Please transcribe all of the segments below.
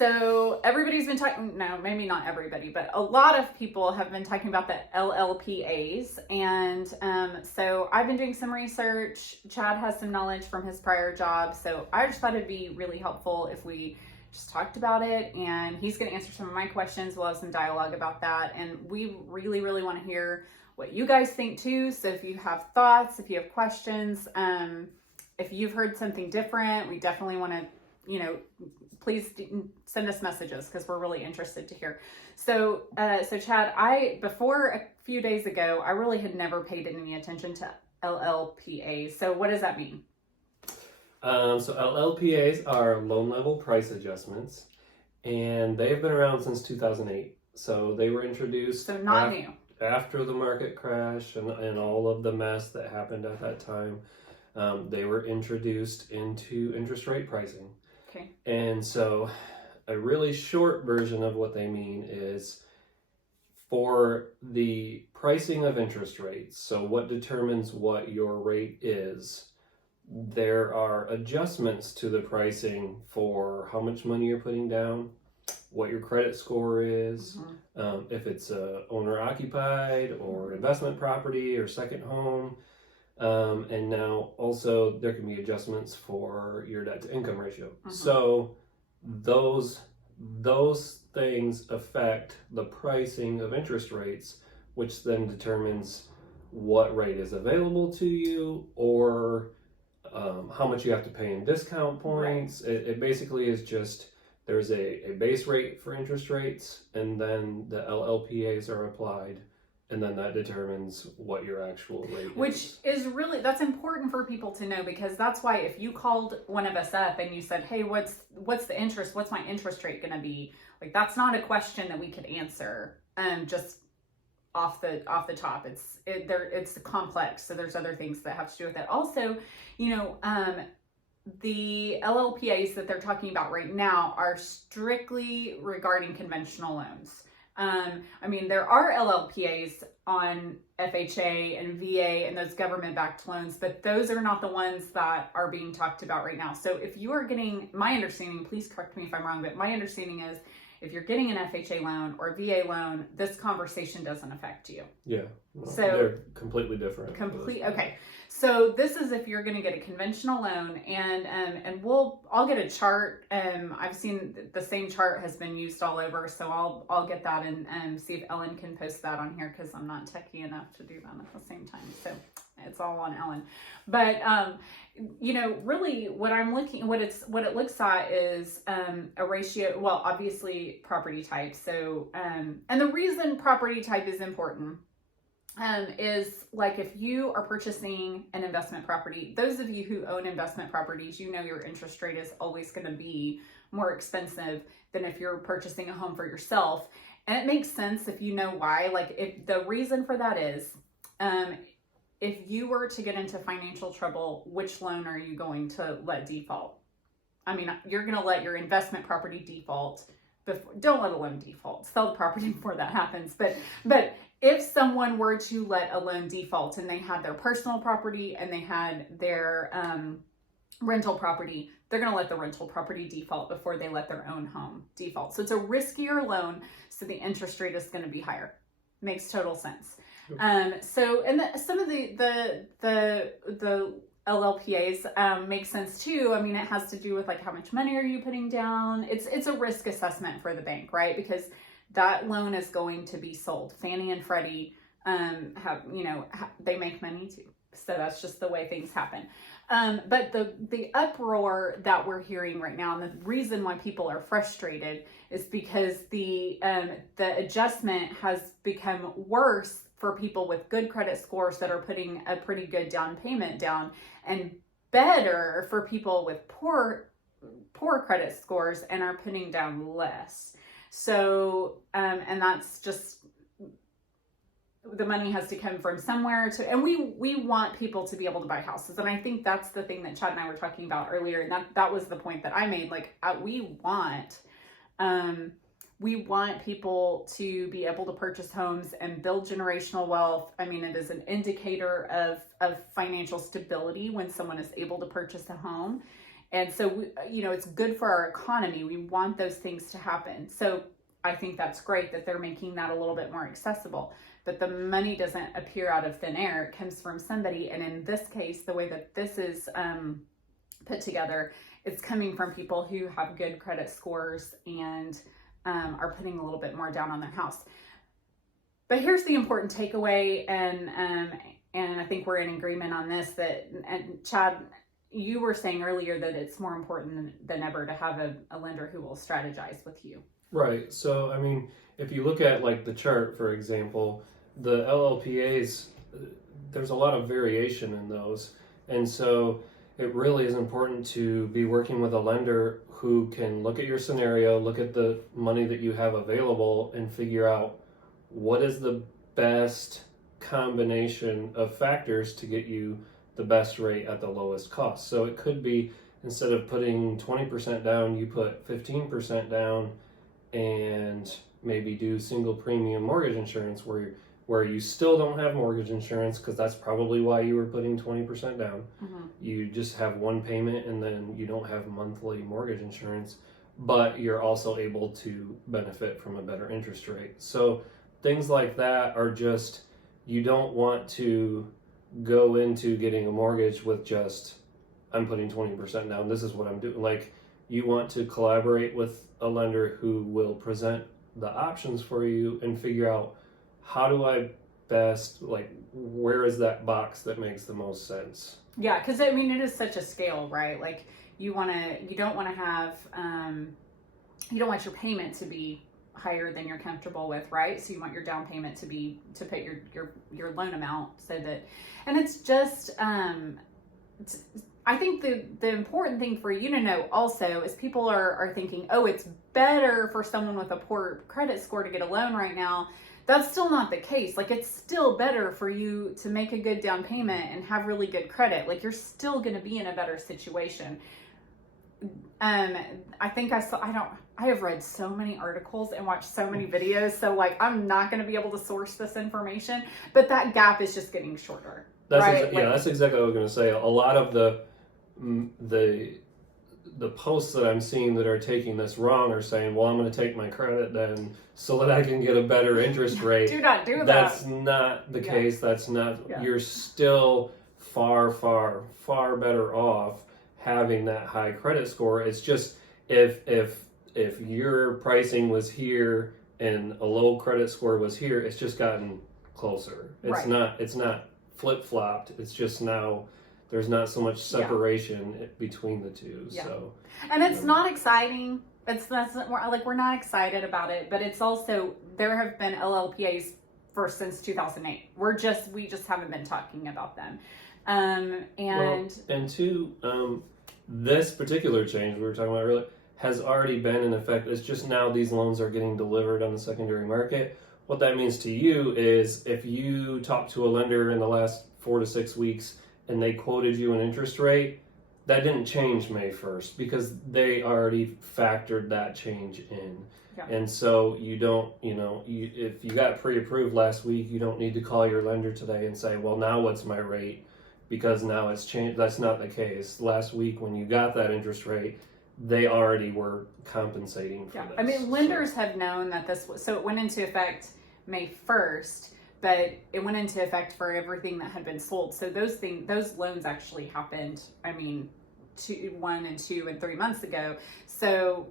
So everybody's been talking, no, maybe not everybody, but a lot of people have been talking about the LLPAs. And so I've been doing some research. Chad has some knowledge from his prior job. So I just thought it'd be really helpful if we just talked about it. And he's going to answer some of my questions. We'll have some dialogue about that. And we really, really want to hear what you guys think too. So if you have thoughts, if you have questions, if you've heard something different, we definitely want to, please send us messages because we're really interested to hear. So Chad, before a few days ago, I really had never paid any attention to LLPAs. So what does that mean? So LLPAs are loan level price adjustments, and they've been around since 2008. So they were introduced new. After the market crash and all of the mess that happened at that time. They were introduced into interest rate pricing. Okay. And so a really short version of what they mean is for the pricing of interest rates. So what determines what your rate is? There are adjustments to the pricing for how much money you're putting down, what your credit score is, if it's owner occupied or investment property or second home. And now also there can be adjustments for your debt to income ratio. So those things affect the pricing of interest rates, which then determines what rate is available to you or how much you have to pay in discount points. Right. It basically is just there's a base rate for interest rates, and then the LLPAs are applied. And then that determines what your actual rate is. Which is really, that's important for people to know, because that's why if you called one of us up and you said, hey, what's the interest? What's my interest rate going to be? Like, that's not a question that we could answer just off the top. It's complex. So there's other things that have to do with it. Also, the LLPAs that they're talking about right now are strictly regarding conventional loans. There are LLPAs on FHA and VA and those government-backed loans, but those are not the ones that are being talked about right now. So if you are getting, my understanding, please correct me if I'm wrong, but my understanding is if you're getting an FHA loan or a VA loan, this conversation doesn't affect you. Yeah. So they're completely different. Okay. So this is if you're going to get a conventional loan, and I'll get a chart. I've seen the same chart has been used all over, so I'll get that and see if Ellen can post that on here, because I'm not techie enough to do that at the same time. So it's all on Ellen. But really what it looks at is a ratio. Well, obviously property type. So and the reason property type is important is like if you are purchasing an investment property, those of you who own investment properties, your interest rate is always going to be more expensive than if you're purchasing a home for yourself. And it makes sense if you know why. Like, if the reason for that is, if you were to get into financial trouble, which loan are you going to let default? You're going to let your investment property default. Don't let a loan default. Sell the property before that happens. But if someone were to let a loan default and they had their personal property and they had their rental property, they're going to let the rental property default before they let their own home default. So it's a riskier loan, so the interest rate is going to be higher. Makes total sense. Some of the LLPAs make sense too. It has to do with like how much money are you putting down. It's a risk assessment for the bank, right? Because that loan is going to be sold. Fannie and Freddie they make money too. So that's just the way things happen. But the uproar that we're hearing right now, and the reason why people are frustrated, is because the adjustment has become worse for people with good credit scores that are putting a pretty good down payment down, and better for people with poor credit scores and are putting down less. So, and that's just, the money has to come from somewhere and we want people to be able to buy houses. And I think that's the thing that Chad and I were talking about earlier. And that was the point that I made. Like, we want people to be able to purchase homes and build generational wealth. It is an indicator of financial stability when someone is able to purchase a home. And so, it's good for our economy. We want those things to happen. So I think that's great that they're making that a little bit more accessible. But the money doesn't appear out of thin air. It comes from somebody. And in this case, the way that this is put together, it's coming from people who have good credit scores and are putting a little bit more down on their house. But here's the important takeaway, and I think we're in agreement on this, and Chad, you were saying earlier that it's more important than ever to have a lender who will strategize with you. Right. So, I mean, if you look at like the chart, for example, the LLPAs, there's a lot of variation in those. And so it really is important to be working with a lender who can look at your scenario, look at the money that you have available, and figure out what is the best combination of factors to get you the best rate at the lowest cost. So it could be, instead of putting 20% down, you put 15% down and maybe do single premium mortgage insurance where you still don't have mortgage insurance, because that's probably why you were putting 20% down. Mm-hmm. You just have one payment and then you don't have monthly mortgage insurance, but you're also able to benefit from a better interest rate. So things like that are just, you don't want to go into getting a mortgage with just, I'm putting 20% down, this is what I'm doing. Like, you want to collaborate with a lender who will present the options for you and figure out, how do I best, like, where is that box that makes the most sense? Yeah, because I mean, it is such a scale, right? Like, you don't want to have, you don't want your payment to be higher than you're comfortable with, right? So you want your down payment to put your loan amount, so that, and it's just, I think the important thing for you to know also is, people are thinking, oh, it's better for someone with a poor credit score to get a loan right now. That's still not the case. Like, it's still better for you to make a good down payment and have really good credit. Like, you're still going to be in a better situation. I think I have read so many articles and watched so many videos. So, like, I'm not going to be able to source this information, but that gap is just getting shorter. Right? That's exactly what I was going to say. A lot of the posts that I'm seeing that are taking this wrong are saying, well, I'm going to take my credit then so that I can get a better interest rate. Do not do that. That's not the case. That's not, you're still far, far, far better off having that high credit score. It's just, if your pricing was here and a low credit score was here, it's just gotten closer. It's not flip-flopped. It's just now there's not so much separation between the two. Yeah. So, and it's not exciting. We're not excited about it, but it's also, there have been LLPAs since 2008. We just haven't been talking about them. This particular change we were talking about earlier has already been in effect. It's just now these loans are getting delivered on the secondary market. What that means to you is, if you talk to a lender in the last 4 to 6 weeks and they quoted you an interest rate, that didn't change May 1st, because they already factored that change in. Yeah. And so you don't, if you got pre-approved last week, you don't need to call your lender today and say, well, now what's my rate? Because now it's changed. That's not the case. Last week when you got that interest rate, they already were compensating for this. I mean, lenders have known that so it went into effect May 1st, but it went into effect for everything that had been sold. So those loans actually happened, 1 and 2 and 3 months ago. So,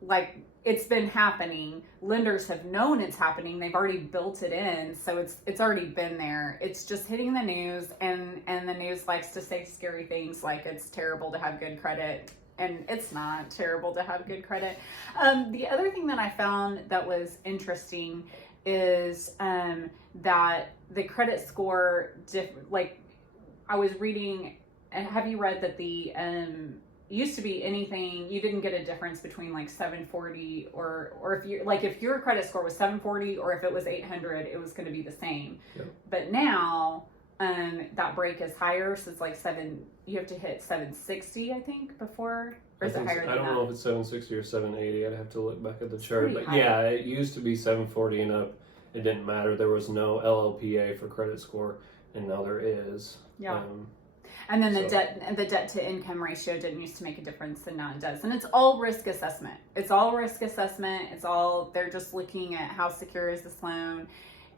like, it's been happening. Lenders have known it's happening. They've already built it in. So it's already been there. It's just hitting the news, and the news likes to say scary things like it's terrible to have good credit. And it's not terrible to have good credit. The other thing that I found that was interesting is that the credit score, I was reading, and have you read that the used to be anything, you didn't get a difference between like 740 or if your credit score was 740 or if it was 800, it was going to be the same. Yep. But now that break is higher, so it's like you have to hit 760, I think, before, or is it higher than that? I don't know if it's 760 or 780. I'd have to look back at the chart. But yeah, it used to be 740 and up. It didn't matter. There was no LLPA for credit score, and now there is. Yeah. And then the So- debt to income ratio didn't used to make a difference, and now it does. And it's all risk assessment. It's all risk assessment. It's all, they're just looking at how secure is this loan.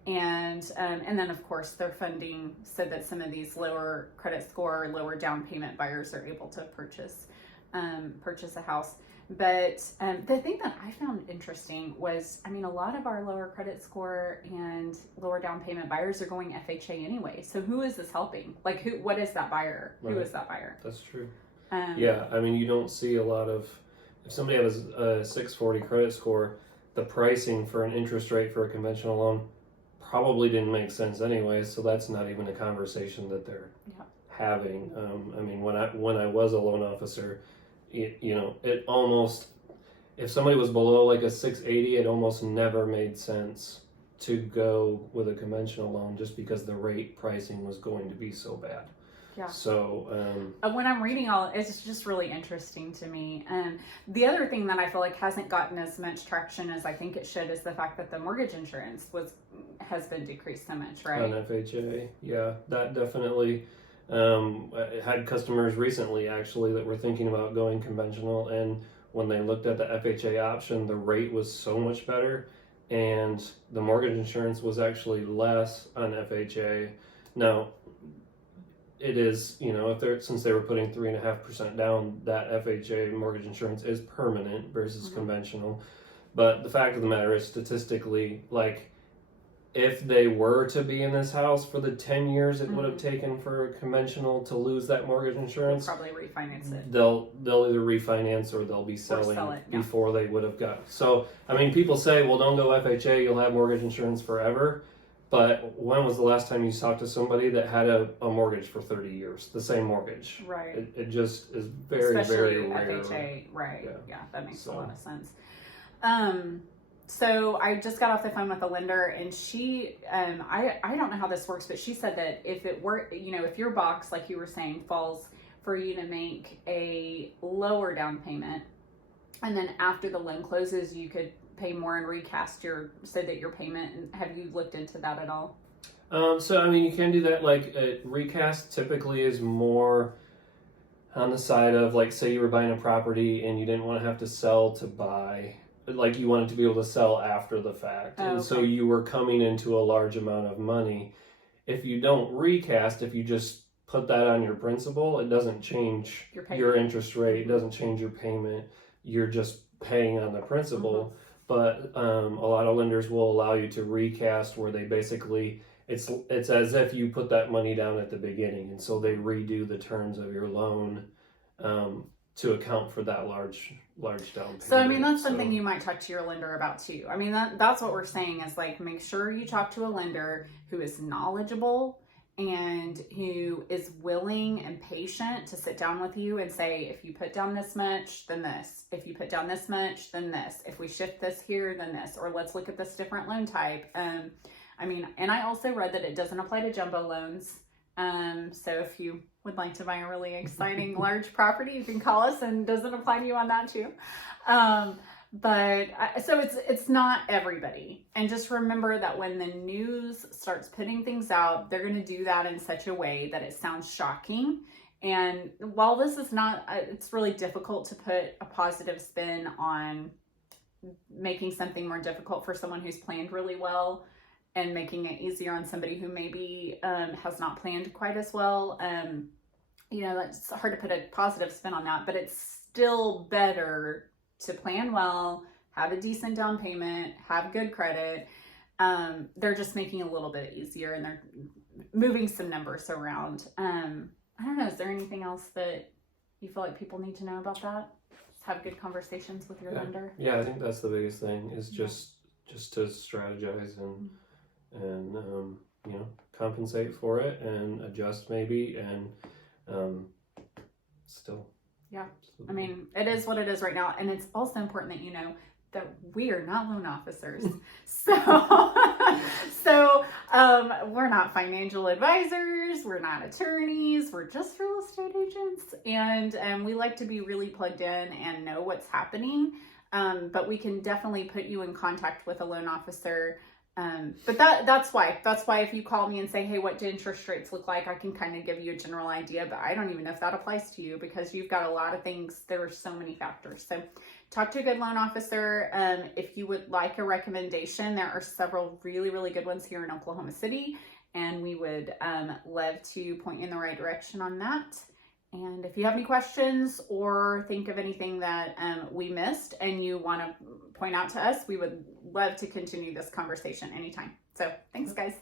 And then of course they're funding so that some of these lower credit score, lower down payment buyers are able to purchase a house. But the thing that I found interesting was, I mean, a lot of our lower credit score and lower down payment buyers are going FHA anyway. So who is this helping? Like, what is that buyer? Right. Who is that buyer? That's true. Yeah, I mean, you don't see a lot of, if somebody has a 640 credit score, the pricing for an interest rate for a conventional loan probably didn't make sense anyway, so that's not even a conversation that they're having. I mean, when I was a loan officer, it almost, if somebody was below like a 680, it almost never made sense to go with a conventional loan just because the rate pricing was going to be so bad. Yeah. So when I'm reading all, it's just really interesting to me. The other thing that I feel like hasn't gotten as much traction as I think it should is the fact that the mortgage insurance has been decreased so much, right? On FHA, yeah, that definitely. I had customers recently actually that were thinking about going conventional, and when they looked at the FHA option, the rate was so much better, and the mortgage insurance was actually less on FHA. Now, it is, if they're, since they were putting 3.5% down, that FHA mortgage insurance is permanent versus conventional. But the fact of the matter is, statistically, like, if they were to be in this house for the 10 years it would have taken for a conventional to lose that mortgage insurance, They'll probably refinance it. They'll either refinance or they'll be selling before they would have got. So, I mean, people say, well, don't go FHA, you'll have mortgage insurance forever. But when was the last time you talked to somebody that had a mortgage for 30 years, the same mortgage? Right. It just is very, especially very rare. FHA, right. Yeah, that makes a lot of sense. So I just got off the phone with a lender, and she, I don't know how this works, but she said that if it were, if your box, like you were saying, falls for you to make a lower down payment, and then after the loan closes, you could pay more and recast so that your payment. Have you looked into that at all? So I mean, you can do that. Like recast typically is more on the side of, like, say you were buying a property and you didn't want to have to sell to buy. Like, you wanted to be able to sell after the fact. And so you were coming into a large amount of money. If you don't recast, if you just put that on your principal, it doesn't change your interest rate. It doesn't change your payment. You're just paying on the principal. But a lot of lenders will allow you to recast, where they basically, it's as if you put that money down at the beginning. And so they redo the terms of your loan to account for that large down payment. So I mean, that's something you might talk to your lender about too. I mean, that's what we're saying is, like, make sure you talk to a lender who is knowledgeable and who is willing and patient to sit down with you and say, if you put down this much, then this. If you put down this much, then this. If we shift this here, then this. Or let's look at this different loan type. I mean, and I also read that it doesn't apply to jumbo loans. So if you would like to buy a really exciting large property, you can call us, and it doesn't apply to you on that too. So it's not everybody. And just remember that when the news starts putting things out, they're going to do that in such a way that it sounds shocking. And while this is not, it's really difficult to put a positive spin on making something more difficult for someone who's planned really well, and making it easier on somebody who maybe has not planned quite as well. That's hard to put a positive spin on that, but it's still better to plan well, have a decent down payment, have good credit. They're just making it a little bit easier, and they're moving some numbers around. I don't know, is there anything else that you feel like people need to know about that? Just have good conversations with your lender. Yeah, I think that's the biggest thing, is just to strategize and compensate for it and adjust maybe, and still. Yeah, I mean, it is what it is right now, and it's also important that you know that we are not loan officers. So we're not financial advisors, we're not attorneys, we're just real estate agents, and we like to be really plugged in and know what's happening. But we can definitely put you in contact with a loan officer But that's why if you call me and say, hey, what do interest rates look like? I can kind of give you a general idea, but I don't even know if that applies to you because you've got a lot of things. There are so many factors. So talk to a good loan officer. If you would like a recommendation, there are several really, really good ones here in Oklahoma City, and we would love to point you in the right direction on that. And if you have any questions or think of anything that we missed and you want to point out to us, we would love to continue this conversation anytime. So thanks, guys.